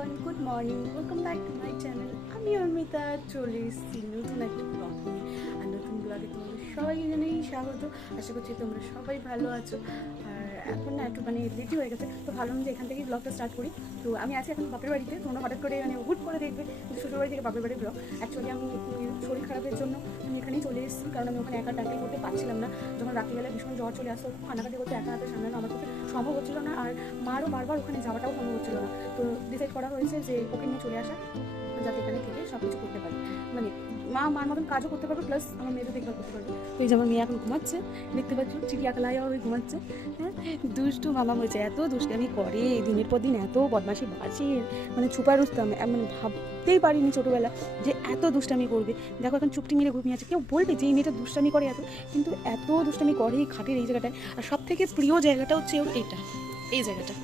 Everyone good morning welcome back to my channel আমি অর্মিতা চলে এসেছি নতুন একটা ব্লগ নিয়ে। আর নতুন ব্লগে তোমাদের সবাই জানেই স্বাগত। আশা করছি তোমরা সবাই ভালো আছো। এখন না একটু মানে লেটই হয়ে গেছে, তো ভাবলাম যে এখান থেকেই ব্লগটা স্টার্ট করি। তো আমি আছি এখন বাপের বাড়িতে তোমরা হঠাৎ করে মানে হুট করে দেখবে শ্বশুর বাড়ি থেকে বাপের বাড়ির ব্লগ অ্যাকচুয়ালি আমি শরীর খারাপের জন্য আমি এখানেই চলে এসেছি, কারণ আমি ওখানে একা ট্যাকেল করতে পারছিলাম না। যখন রাত্রিবেলা ভীষণ জ্বর চলে আসতো, খুব কান্নাকাটি করতে, একা হাতে সামলানো আমার পক্ষে সম্ভব হচ্ছিল না, আর মারও বারবার ওখানে যাওয়াটাও সম্ভব হচ্ছিল না। তো ডিসাইড করা হয়েছে যে ওকে নিয়ে চলে আসা, যাতে এখানে থেকে সব কিছু করতে পারি। মানে মা, মার মতন কাজও করতে পারবে প্লাস আমার মেয়েরও দেখভাল করতে পারবে। তো এই যে আমার মেয়ে এখন ঘুমাচ্ছে, দেখতে পাচ্ছ, চিড়িয়া কালাই হয়ে ঘুমাচ্ছে হ্যাঁ? দুষ্টু মামা হয়েছে এত দুষ্টামি করে দিনের পর দিন এত বদমাশি বাসি মানে ছুপা রুস্তাম মানে ভাবতেই পারিনি ছোটোবেলা যে এত দুষ্টামি করবে। দেখো এখন চুপটি মেরে ঘুমিয়ে আছে। কেউ বলবে যে এই মেয়েটা দুষ্টামি করে এত, কিন্তু এত দুষ্টামি করে খাটের এই জায়গাটায়। আর সব থেকে প্রিয় জায়গাটা হচ্ছে ওর এটা। এই জায়গাটা।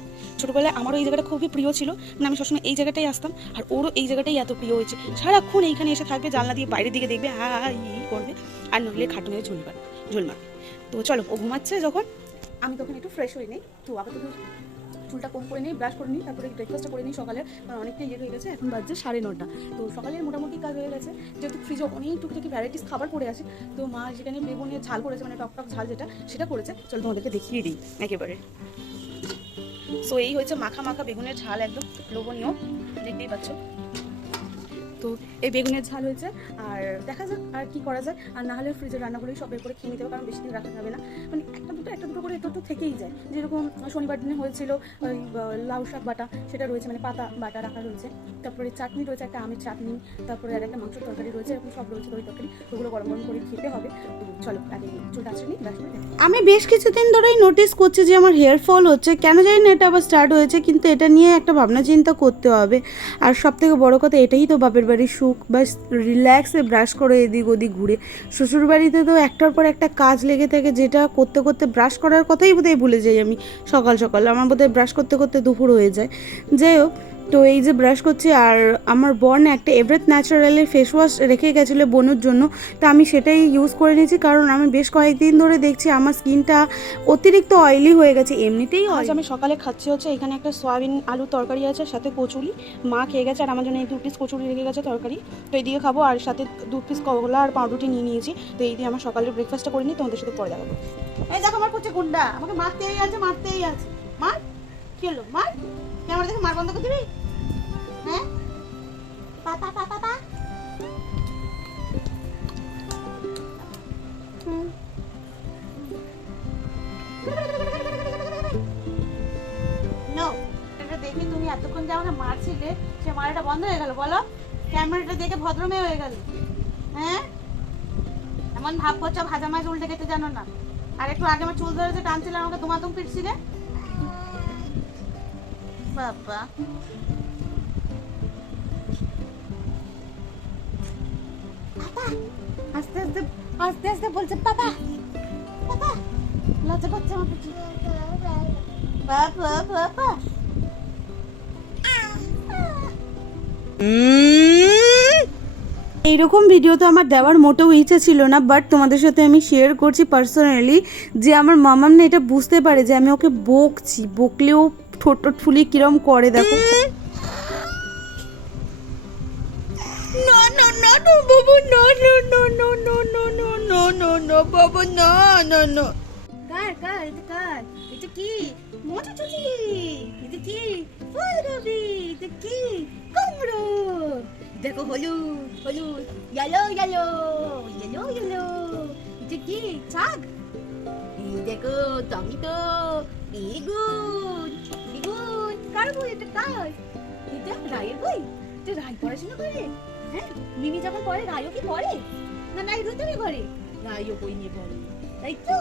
ছোটোবেলায় আমারও এই জায়গাটা খুবই প্রিয় ছিল মানে আমি সবসময় এই জায়গাটাই আসতাম, আর ওরও এই জায়গাটাই এত প্রিয় হয়েছে। সারাক্ষণ এইখানে এসে থাকবে, জানলা দিয়ে বাইরের দিকে দেখবে, হা হা ই করবে, আর নইলে খাটু মেরে, ঝুল মারবে। ঝুল তো চলো, ও ঘুমাচ্ছে যখন, আমি তখন একটু ফ্রেশ হয়ে নিই তো আপাতত চুলটা কম করে নিই ব্রাশ করে নিই, তারপরে ব্রেকফাস্টটা করে নিই সকালে কারণ অনেকটা ইয়ে হয়ে গেছে, এখন বাজছে সাড়ে নটা। তো সকালের মোটামুটি কাজ হয়ে গেছে, যেহেতু ফ্রিজে অনেক টুকটাকি ভ্যারাইটিস খাবার পড়ে আছে, তো মা যেখানে বেগুনের ঝাল করেছে মানে টক টক ঝাল যেটা, সেটা করেছে। চলো তোমাদেরকে দেখিয়ে দিই, একেবারে। সো এই হয়েছে মাখা মাখা বেগুনের ঝাল একদম লোভনীয় দেখতেই পাচ্ছ। তো এই বেগুনের ঝাল হয়েছে। আর দেখা যাক আর কি করা যায়। আর না হলে ফ্রিজে রান্না করেই সব করে খেয়ে নিতে হবে, কারণ বেশি দিন রাখা যাবে না। মানে একটা দুটো একটা দুটো করে একটু থেকেই যায়। যেরকম শনিবার দিনে হয়েছিল, ওই লাউ শাক বাটা, সেটা রয়েছে মানে পাতা বাটা রাখা রয়েছে। তারপরে চাটনি রয়েছে, একটা আমের চাটনি, তারপরে আর একটা মাংসের তরকারি রয়েছে, এরকম সব রয়েছে দই তরকারি। ওগুলো গরম গরম করে খেতে হবে। চলো, আগে করে দেখো। আমি বেশ কিছুদিন ধরেই নোটিস করছি যে আমার হেয়ার ফল হচ্ছে। কেন জানি না এটা আবার স্টার্ট হয়েছে, কিন্তু এটা নিয়ে একটা ভাবনা চিন্তা করতে হবে। আর সব থেকে বড় কথা, এটাই তো বাপের বাড়ির সুখ বা রিল্যাক্সে ব্রাশ করে এদিক ওদিক ঘুরে। শ্বশুরবাড়িতে তো একটার পর একটা কাজ লেগে থাকে যেটা করতে করতে ব্রাশ করার কথাই বোধহয় ভুলে যাই আমি সকাল সকাল। আমার বোধহয় ব্রাশ করতে করতে দুপুর হয়ে যায়। যাই হোক তো এই যে ব্রাশ করছি আর আমার বর একটা এভারেথ ন্যাচারালের ফেস ওয়াশ রেখে গেছিল বনুর জন্য। তো আমি সেটাই ইউজ করে নিয়েছি কারণ আমি বেশ কয়েকদিন ধরে দেখছি আমার স্কিনটা অতিরিক্ত অয়েলি হয়ে গেছে। এমনিতেই আজ আমি সকালে খাচ্ছি হচ্ছে এখানে একটা সয়াবিন আলু তরকারি আছে সাথে কচুরি। মা খেয়ে গেছে আর আমার জন্য এই দু পিস কচুরি রেখে গেছে তরকারি। তো এই এইদিকে খাব আর সাথে দু পিস কলা আর পাউরুটি নিয়ে নিয়েছি। তো এই দিয়ে আমার সকালের ব্রেকফাস্টটা করে নিই তোমাদের সাথে পরে দেখাবো এই দেখো আমার কুচি গুন্ডা আমাকে মারতেই আছে মারতেই আছে। মার কি মার? ক্যামেরা দেখে মার বন্ধ করে দিবি? হ্যাঁ? পা পা পা পা পা। দেখে তুমি এতক্ষণ যে আমাকে মারছিলে, সে মারাটা বন্ধ হয়ে গেল, বলো। ক্যামেরাটা দেখে ভদ্র মেয়ে হয়ে গেল। হ্যাঁ? এমন ভাব করছ, ভাজা মাছ উল্টে খেতে জানো না। আর একটু আগে আমার চুল ধরেছে, টানছিলে আমাকে, তোমার তুমি পিটছিলে। বাবা। পাপা আস্তে আস্তে আস্তে আস্তে বলছে লজ্জা পাচ্ছে আমার পিছু বাবা। বাবা এইরকম ভিডিও তো আমার দেওয়ার মোটেও ইচ্ছে ছিল না বাট তোমাদের সাথে আমি শেয়ার করছি পার্সোনালি যে আমার মামাম না এটা বুঝতে পারে যে আমি ওকে বকছি বকলেও ঠোঁট টোট ফুলিয়ে কিরম করে দেখো. কার কার এটা কার এটা কি এটা কি ফুলকপি এটা কি কুমড়ো দেখো হলুদ হলুদ ইয়েলো ইয়েলো ইয়েলো ইয়েলো এটা কি দেখো টমেটো বেগুন কার বই? এটা কার? এটা রায়ের বই? এটা রায় পড়াশোনা করে? হ্যাঁ মিমি যখন পড়ে রায়ও কি পড়ে? না নাই তুমি করে রায়ও বই নিয়ে পড়ে। তাই তো?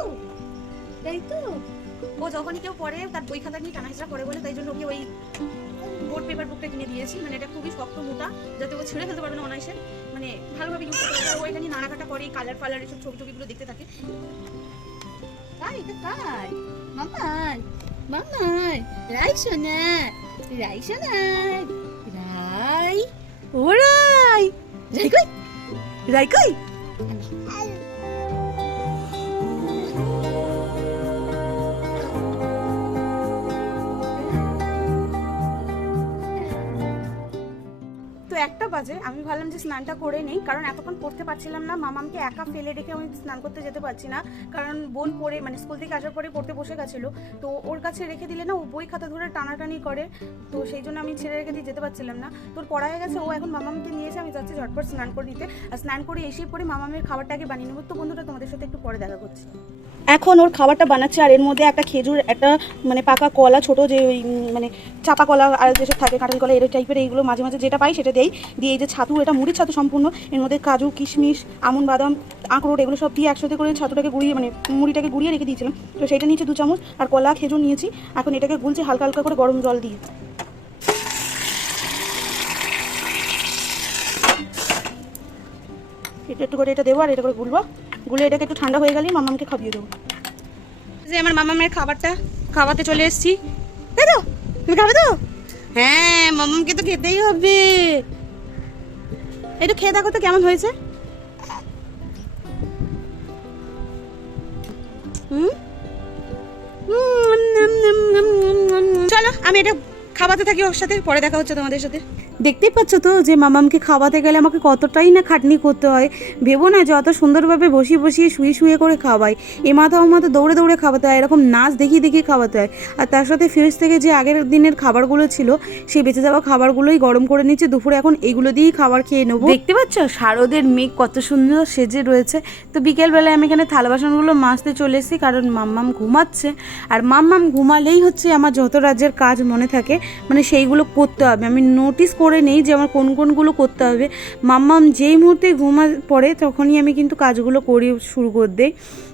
তাই তো? ও যখনই কেউ পড়ে তার বই খাতা নিয়ে টানাহেসরা করে বলে তাই জন্য ওকে ওই বোর্ড পেপার বুকটা কিনে দিয়েছি। মানে এটা খুবই শক্ত মোটা যাতে ও ছেড়ে ফেলতে পারবে না অনায়াসে। মানে ভালোভাবে ইউজ করতে পারবে। ও এখানে নানা কাটা করে কালার ফালার এসব ছবি টবিগুলো দেখতে থাকে। কাই এটা কাই মামার Mama, ủa Rajsana, Raj. Ura! Rajkoi! Rajkoi! তো একটা বাজে। আমি ভাবলাম যে স্নানটা করে নেই, কারণ এতক্ষণ করতে পারছিলাম না। মামামকে একা ফেলে রেখে আমি স্নান করতে যেতে পারছি না, কারণ বোন পড়ে মানে স্কুল থেকে আসার পরে পড়তে বসে গেছিল। তো ওর কাছে রেখে দিলে না, ও বই খাতা ধরে টানাটানি করে। তো সেই জন্য আমি ছেড়ে রেখে দিয়ে যেতে পারছিলাম না। তোর পড়া হয়ে গেছে, ও এখন মামামকে নিয়েছে আমি যাচ্ছি ঝটপট স্নান করে নিতে। আর স্নান করে এসে পরে মামামের খাবারটাকে বানিয়ে নেব। তো বন্ধুরা, তোমাদের সাথে একটু পরে দেখা করছি। এখন ওর খাবারটা বানাচ্ছে, আর এর মধ্যে একটা খেজুর, একটা মানে পাকা কলা, ছোট যে ওই মানে চাপা কলা আর যেসব থাকে, কাঁঠাল কলা, এর টাইপের এইগুলো মাঝে মাঝে যেটা পাই সেটা দেই দিয়ে এই যে ছাতু, এটা মুড়ির ছাতু সম্পূর্ণ। এর মধ্যে কাজু, কিশমিশ, আমন, বাদাম, আখরোট, এগুলো সব দিয়ে একসাথে করে ছাতুটাকে গুঁড়িয়ে মানে মুড়িটাকে গুঁড়িয়ে রেখে দিয়েছিলাম। তো সেটা নিয়েছি দু চামচ, আর কলা, খেজুর নিয়েছি। এখন এটাকে গুলছি হালকা হালকা করে গরম জল দিয়ে। এটা একটু করে এটা দেবো, আর এটা করে গুলবো। গুলে এটাকে একটু ঠান্ডা হয়ে গেলেই মামামকে খাবিয়ে দেবো। যে আমার মামামের খাবারটা খাওয়াতে চলে এসেছি। তাই তো? তুমি খাবে তো? হ্যাঁ মামামকে তো খেতেই হবে। একটু খেয়ে দেখো তো কেমন হয়েছে হুম। চলো আমি এটা খাওয়াতে থাকি ওর সাথে পরে দেখা হচ্ছে তোমাদের সাথে। দেখতেই পাচ্ছ তো যে মামামকে খাওয়াতে গেলে আমাকে কতটাই না খাটনি করতে হয়। ভেবো না যে অত সুন্দরভাবে বসিয়ে বসিয়ে শুয়ে শুয়ে করে খাওয়াই। এ মাথা ও মাথা দৌড়ে দৌড়ে খাওয়াতে হয় এরকম নাচ দেখিয়ে দেখিয়ে খাওয়াতে হয়। আর তার সাথে ফ্রিজ থেকে যে আগের দিনের খাবারগুলো ছিল সেই বেঁচে যাওয়া খাবারগুলোই গরম করে নিচ্ছে দুপুরে এখন এগুলো দিয়েই খাবার খেয়ে নেব। দেখতে পাচ্ছ? শারদের মেঘ কত সুন্দর সেজে রয়েছে। তো বিকেলবেলায় আমি এখানে থালা বাসনগুলো মাজতে চলে এসেছি কারণ মাম্মাম ঘুমাচ্ছে। আর মাম্মাম ঘুমালেই হচ্ছে আমার যত রাজ্যের কাজ মনে থাকে। মানে সেইগুলো করতে হবে। আমি নোটিস করে নেই যে আমার কোন কোনগুলো করতে হবে। মাম্মাম যেই মুহূর্তে ঘুমা পড়ে, তখনই আমি কিন্তু কাজগুলো করি শুরু করে দিই।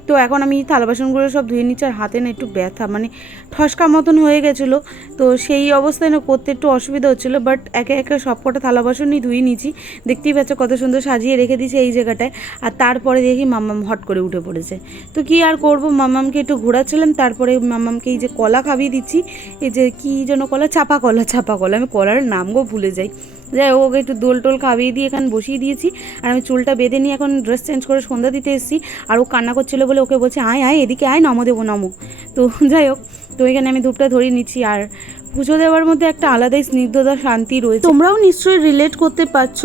তো এখন আমি থালা বাসনগুলো সব ধুয়ে নিচ্ছি আর হাতে না একটু ব্যথা মানে ঠসকা মতন হয়ে গেছিল। তো সেই অবস্থায় না করতে একটু অসুবিধা হচ্ছিল বাট একে একে সব কটা থালা বাসনই ধুয়ে নিচ্ছি দেখতেই পাচ্ছ কত সুন্দর সাজিয়ে রেখে দিয়েছি এই জায়গাটায়। আর তারপরে দেখি মাম্মাম হট করে উঠে পড়েছে। তো কি আর করব, মাম্মামকে একটু ঘোরাচ্ছিলাম, তারপরে মাম্মামকে এই যে কলা খাবিয়ে দিচ্ছি। এই যে কী যেন কলা, চাপা কলা চাপা কলা। আমি কলার নামগো ভুলে যাই। যাই ওকে একটু দোল টোল খাবিয়ে দিয়ে এখানে বসিয়ে দিয়েছি। আর আমি চুলটা বেঁধে নিয়ে এখন ড্রেস চেঞ্জ করে সন্ধ্যা দিতে এসেছি। আর ও কান্না করছিল বলে ওকে বলছে আয় আয় এদিকে আয় নমো দেবো নমো। তো যাই হোক তো এখানে আমি ধূপটা ধরিয়ে নিচ্ছি। আর পুজো দেওয়ার মধ্যে একটা আলাদাই স্নিগ্ধতা শান্তি রয়েছে। তোমরাও নিশ্চয়ই রিলেট করতে পারছ।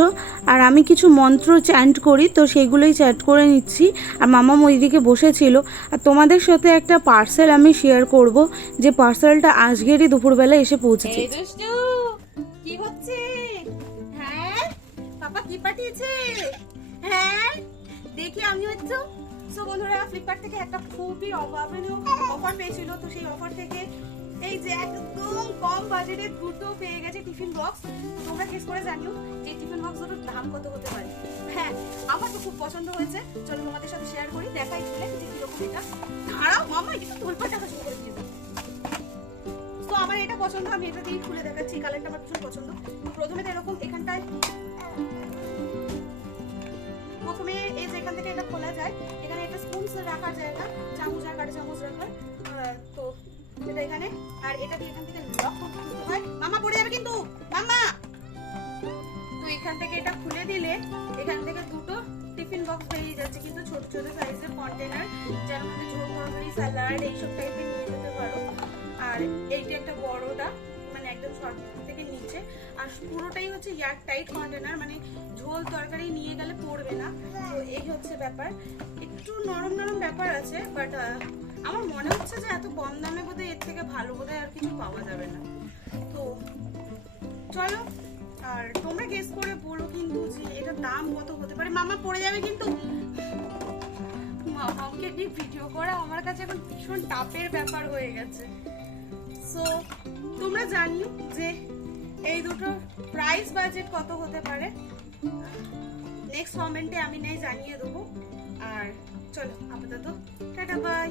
আর আমি কিছু মন্ত্র চ্যান্ট করি তো সেইগুলোই চ্যাট করে নিচ্ছি। আর মামাম ওইদিকে বসেছিল। আর তোমাদের সাথে একটা পার্সেল আমি শেয়ার করব যে পার্সেলটা আজকেরই দুপুরবেলা এসে পৌঁছেছে। কি হচ্ছে? হ্যাঁ? পাপা কি পাঠিয়েছে? হ্যাঁ? দেখি আমি হচ্ছে সো বন্ধুরা ফ্লিপকার্ট থেকে একটা খুবই অভাবনীয় অফার পেয়েছিল। তো সেই অফার থেকে এই যে একদম কম বাজেটে দুটো পেয়ে গেছে টিফিন বক্স তোমরা গেস করে জানিও যে টিফিন বক্স দুটোর দাম কত হতে পারে। হ্যাঁ আমার তো খুব পছন্দ হয়েছে। চলো তোমাদের সাথে শেয়ার করি, দেখাই খুলে যে কীরকম এটা। দাঁড়াও, মামা, এটা তোলপাট শুরু করে তো আমার এটা পছন্দ, আমি এটা দিয়ে খুলে দেখাচ্ছি। কালারটা আমার ভীষণ পছন্দ। প্রথমে আর এইটা একটা বড়টা মানে একদম নিচে। আর পুরোটাই হচ্ছে এয়ার টাইট কন্টেনার মানে ঝোল, তরকারি নিয়ে গেলে পড়বে না। এই হচ্ছে ব্যাপার। একটু নরম নরম ব্যাপার আছে বাট আমার মনে হচ্ছে যে এত কম দামে বোধহয় এর থেকে ভালো বোধহয় আর কিছু পাওয়া যাবে না। তো চলো, আর তোমরা গেস করে বলো কিন্তু যে এটার দাম কত হতে পারে। মামা পড়ে যাবে কিন্তু। মামাকে নিয়ে ভিডিও করা আমার কাছে এখন ভীষণ টাপের ব্যাপার হয়ে গেছে। সো তোমরা জানিও যে এই দুটো প্রাইস বাজেট কত হতে পারে? নেক্সট কমেন্টে আমি নেই জানিয়ে দেবো। আর চলো আপাতত টাটা বাই